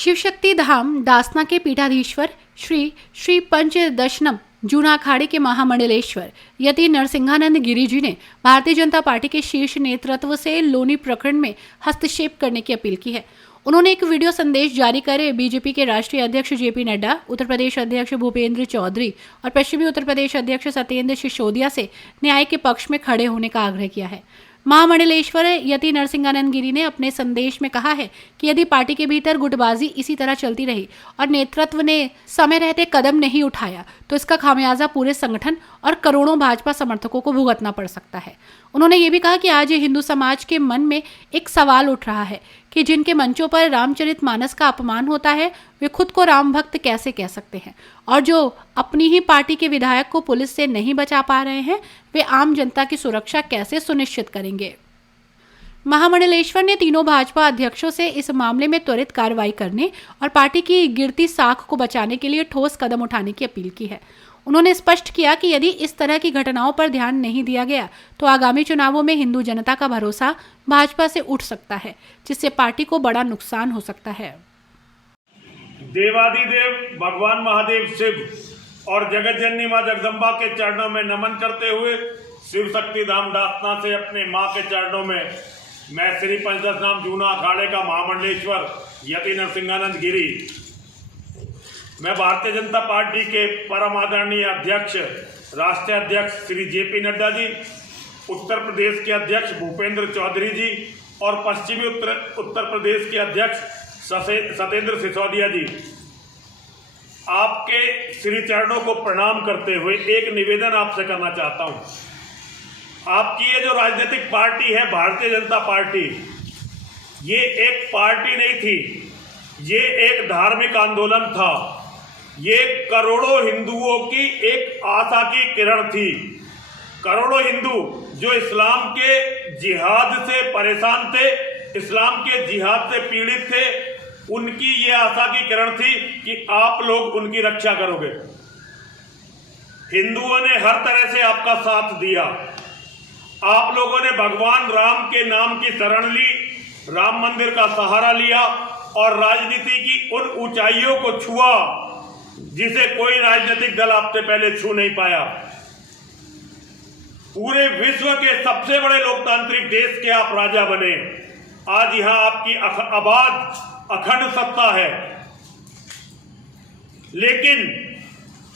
शिवशक्ति धाम दासना के पीठाधीश्वर श्री श्री पंचदशनम जूना अखाड़े के महामंडलेश्वर यति नरसिंहानंद गिरी जी ने भारतीय जनता पार्टी के शीर्ष नेतृत्व से लोनी प्रकरण में हस्तक्षेप करने की अपील की है। उन्होंने एक वीडियो संदेश जारी कर बीजेपी के राष्ट्रीय अध्यक्ष जेपी नड्डा, उत्तर प्रदेश अध्यक्ष भूपेंद्र चौधरी और पश्चिमी उत्तर प्रदेश अध्यक्ष सत्येंद्र सिसोदिया से न्याय के पक्ष में खड़े होने का आग्रह किया है। महामंडलेश्वर यति नरसिंहानंद गिरी ने अपने संदेश में कहा है कि यदि पार्टी के भीतर गुटबाजी इसी तरह चलती रही और नेतृत्व ने समय रहते कदम नहीं उठाया तो इसका खामियाजा पूरे संगठन और करोड़ों भाजपा समर्थकों को भुगतना पड़ सकता है। उन्होंने ये भी कहा कि आज हिंदू समाज के मन में एक सवाल उठ रहा है कि जिनके मंचों पर रामचरितमानस का अपमान होता है वे खुद को राम भक्त कैसे कह सकते हैं, और जो अपनी ही पार्टी के विधायक को पुलिस से नहीं बचा पा रहे हैं वे आम जनता की सुरक्षा कैसे सुनिश्चित करेंगे। महामंडलेश्वर ने तीनों भाजपा अध्यक्षों से इस मामले में त्वरित कार्रवाई करने और पार्टी की गिरती साख को बचाने के लिए ठोस कदम उठाने की अपील की है। उन्होंने स्पष्ट किया कि यदि इस तरह की घटनाओं पर ध्यान नहीं दिया गया तो आगामी चुनावों में हिंदू जनता का भरोसा भाजपा से उठ सकता है, जिससे पार्टी को बड़ा नुकसान हो सकता है। देवादिदेव भगवान महादेव शिव और जगत जननी मां जगदम्बा के चरणों में नमन करते हुए शिव शक्ति धाम दासना से अपने मां के चरणों में मैं श्री पंचदशनाम जूना अखाड़े का महामंडलेश्वर यति नरसिंहानंद गिरी, मैं भारतीय जनता पार्टी के परम आदरणीय अध्यक्ष राष्ट्रीय अध्यक्ष श्री जेपी नड्डा जी, उत्तर प्रदेश के अध्यक्ष भूपेंद्र चौधरी जी और पश्चिमी उत्तर प्रदेश के अध्यक्ष सत्येंद्र सिसोदिया जी, आपके श्री चरणों को प्रणाम करते हुए एक निवेदन आपसे करना चाहता हूं। आपकी ये जो राजनीतिक पार्टी है भारतीय जनता पार्टी, ये एक पार्टी नहीं थी, ये एक धार्मिक आंदोलन था। ये करोड़ों हिंदुओं की एक आशा की किरण थी। करोड़ों हिंदू जो इस्लाम के जिहाद से परेशान थे, इस्लाम के जिहाद से पीड़ित थे, उनकी ये आशा की किरण थी कि आप लोग उनकी रक्षा करोगे। हिंदुओं ने हर तरह से आपका साथ दिया। आप लोगों ने भगवान राम के नाम की शरण ली, राम मंदिर का सहारा लिया और राजनीति की उन ऊंचाइयों को छुआ जिसे कोई राजनीतिक दल आपसे पहले छू नहीं पाया। पूरे विश्व के सबसे बड़े लोकतांत्रिक देश के आप राजा बने। आज यहां आपकी आबाद अखंड सत्ता है, लेकिन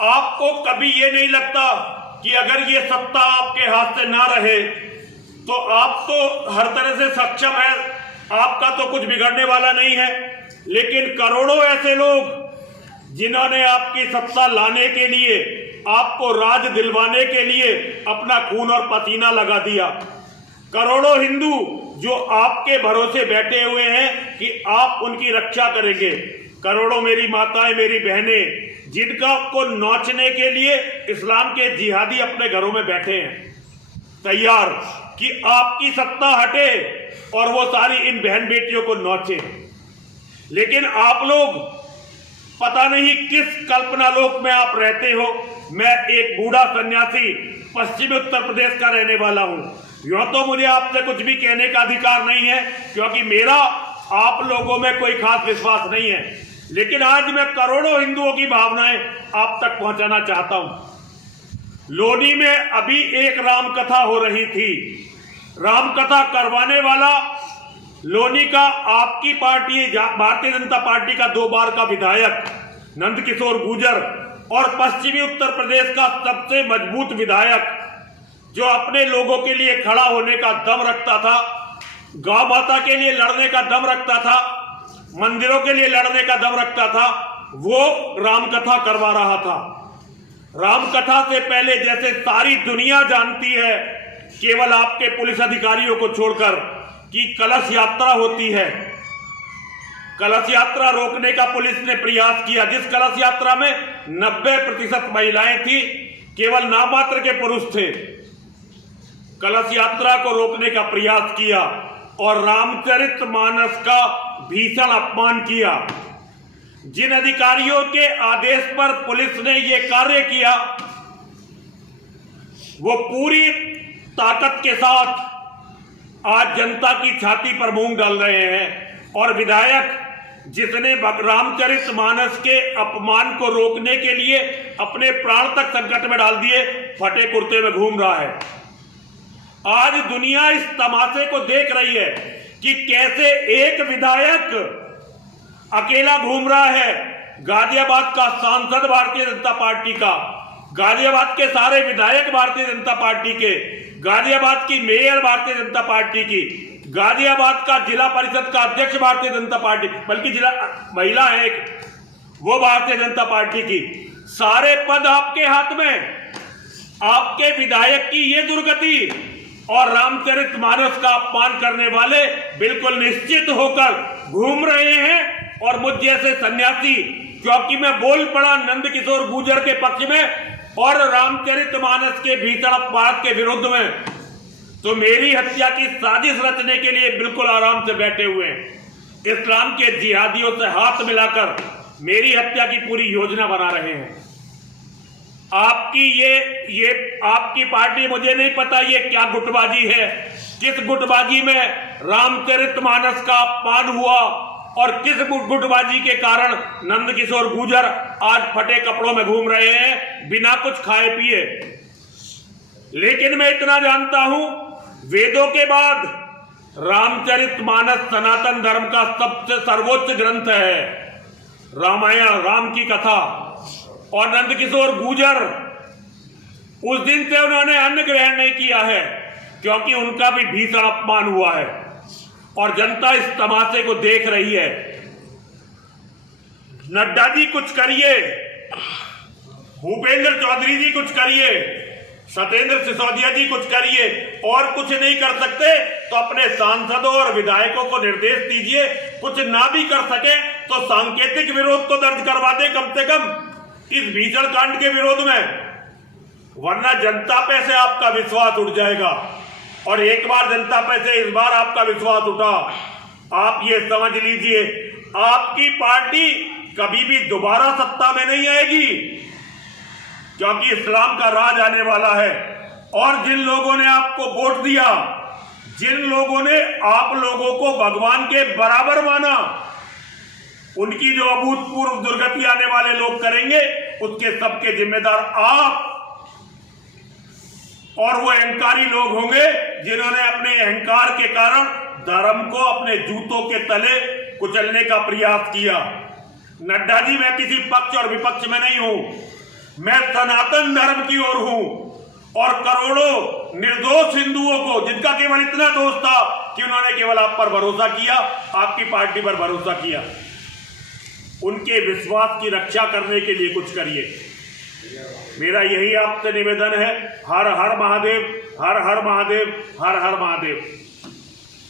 आपको कभी ये नहीं लगता कि अगर ये सत्ता आपके हाथ से ना रहे तो आप तो हर तरह से सक्षम है, आपका तो कुछ बिगड़ने वाला नहीं है। लेकिन करोड़ों ऐसे लोग जिन्होंने आपकी सत्ता लाने के लिए, आपको राज दिलवाने के लिए अपना खून और पसीना लगा दिया। करोड़ों हिंदू जो आपके भरोसे बैठे हुए हैं कि आप उनकी रक्षा करेंगे। करोड़ों मेरी माताएं, मेरी बहनें, जिनका को नोचने के लिए इस्लाम के जिहादी अपने घरों में बैठे हैं तैयार कि आपकी सत्ता हटे और वो सारी इन बहन बेटियों को नोचे। लेकिन आप लोग पता नहीं किस कल्पना लोक में आप रहते हो। मैं एक बूढ़ा सन्यासी पश्चिमी उत्तर प्रदेश का रहने वाला हूं। यूं तो मुझे आपसे कुछ भी कहने का अधिकार नहीं है, क्योंकि मेरा आप लोगों में कोई खास विश्वास नहीं है। लेकिन आज मैं करोड़ों हिंदुओं की भावनाएं आप तक पहुंचाना चाहता हूं। लोनी में अभी एक रामकथा हो रही थी। रामकथा करवाने वाला लोनी का आपकी पार्टी भारतीय जनता पार्टी का 2 बार का विधायक नंदकिशोर गुर्जर और पश्चिमी उत्तर प्रदेश का सबसे मजबूत विधायक जो अपने लोगों के लिए खड़ा होने का दम रखता था, गौ माता के लिए लड़ने का दम रखता था, मंदिरों के लिए लड़ने का दम रखता था, वो रामकथा करवा रहा था। रामकथा से पहले जैसे सारी दुनिया जानती है, केवल आपके पुलिस अधिकारियों को छोड़कर, कि कलश यात्रा होती है। कलश यात्रा रोकने का पुलिस ने प्रयास किया, जिस कलश यात्रा में 90% महिलाएं थी, केवल नाममात्र के पुरुष थे। कलश यात्रा को रोकने का प्रयास किया और रामचरितमानस का भीषण अपमान किया। जिन अधिकारियों के आदेश पर पुलिस ने यह कार्य किया, वो पूरी ताकत के साथ आज जनता की छाती पर मूंग डाल रहे हैं और विधायक जिसने रामचरितमानस के अपमान को रोकने के लिए अपने प्राण तक संकट में डाल दिए, फटे कुर्ते में घूम रहा है। आज दुनिया इस तमाशे को देख रही है कि कैसे एक विधायक अकेला घूम रहा है। गाजियाबाद का सांसद भारतीय जनता पार्टी का, गाजियाबाद के सारे विधायक भारतीय जनता पार्टी के, गाजियाबाद की मेयर भारतीय जनता पार्टी की, गाजियाबाद का जिला परिषद का अध्यक्ष भारतीय जनता पार्टी, बल्कि जिला महिला है एक, वो भारतीय जनता पार्टी की। सारे पद आपके हाथ में। आपके विधायक की ये दुर्गति और रामचरितमानस का अपमान करने वाले बिल्कुल निश्चित होकर घूम रहे हैं। और मुझ जैसे सन्यासी, क्योंकि मैं बोल पड़ा नंद किशोर गुर्जर के पक्ष में और रामचरितमानस के भीषण अपवाद के विरुद्ध में, तो मेरी हत्या की साजिश रचने के लिए बिल्कुल आराम से बैठे हुए हैं। इस्लाम के जिहादियों से हाथ मिलाकर मेरी हत्या की पूरी योजना बना रहे हैं। आपकी ये आपकी पार्टी, मुझे नहीं पता ये क्या गुटबाजी है, किस गुटबाजी में रामचरितमानस का अपमान हुआ और किस गुटबाजी के कारण नंद किशोर गुर्जर आज फटे कपड़ों में घूम रहे हैं बिना कुछ खाए पिए। लेकिन मैं इतना जानता हूं, वेदों के बाद रामचरितमानस सनातन धर्म का सबसे सर्वोच्च ग्रंथ है। रामायण, राम की कथा। और नंद किशोर गुर्जर उस दिन से उन्होंने अन्न ग्रहण नहीं किया है, क्योंकि उनका भी भीषण अपमान हुआ है और जनता इस तमाशे को देख रही है। नड्डा जी कुछ करिए, भूपेंद्र चौधरी जी कुछ करिए, सत्येंद्र सिसोदिया जी कुछ करिए, और कुछ नहीं कर सकते तो अपने सांसदों और विधायकों को निर्देश दीजिए। कुछ ना भी कर सके तो सांकेतिक विरोध तो दर्ज करवा दे कम से कम इस भीषण कांड के विरोध में, वरना जनता पे से आपका विश्वास उठ जाएगा। और एक बार जनता पे से इस बार आपका विश्वास उठा, आप ये समझ लीजिए आपकी पार्टी कभी भी दोबारा सत्ता में नहीं आएगी, क्योंकि इस्लाम का राज आने वाला है। और जिन लोगों ने आपको वोट दिया, जिन लोगों ने आप लोगों को भगवान के बराबर माना, उनकी जो अभूतपूर्व दुर्गति आने वाले लोग करेंगे, उसके सबके जिम्मेदार आप और वो अहंकारी लोग होंगे जिन्होंने अपने अहंकार के कारण धर्म को अपने जूतों के तले कुचलने का प्रयास किया। नड्डा जी, मैं किसी पक्ष और विपक्ष में नहीं हूं, मैं सनातन धर्म की ओर हूं। और करोड़ों निर्दोष हिंदुओं को, जिनका केवल इतना दोष था कि उन्होंने केवल आप पर भरोसा किया, आपकी पार्टी पर भरोसा किया, उनके विश्वास की रक्षा करने के लिए कुछ करिए। मेरा यही आपसे निवेदन है। हर हर महादेव, हर हर महादेव, हर हर महादेव।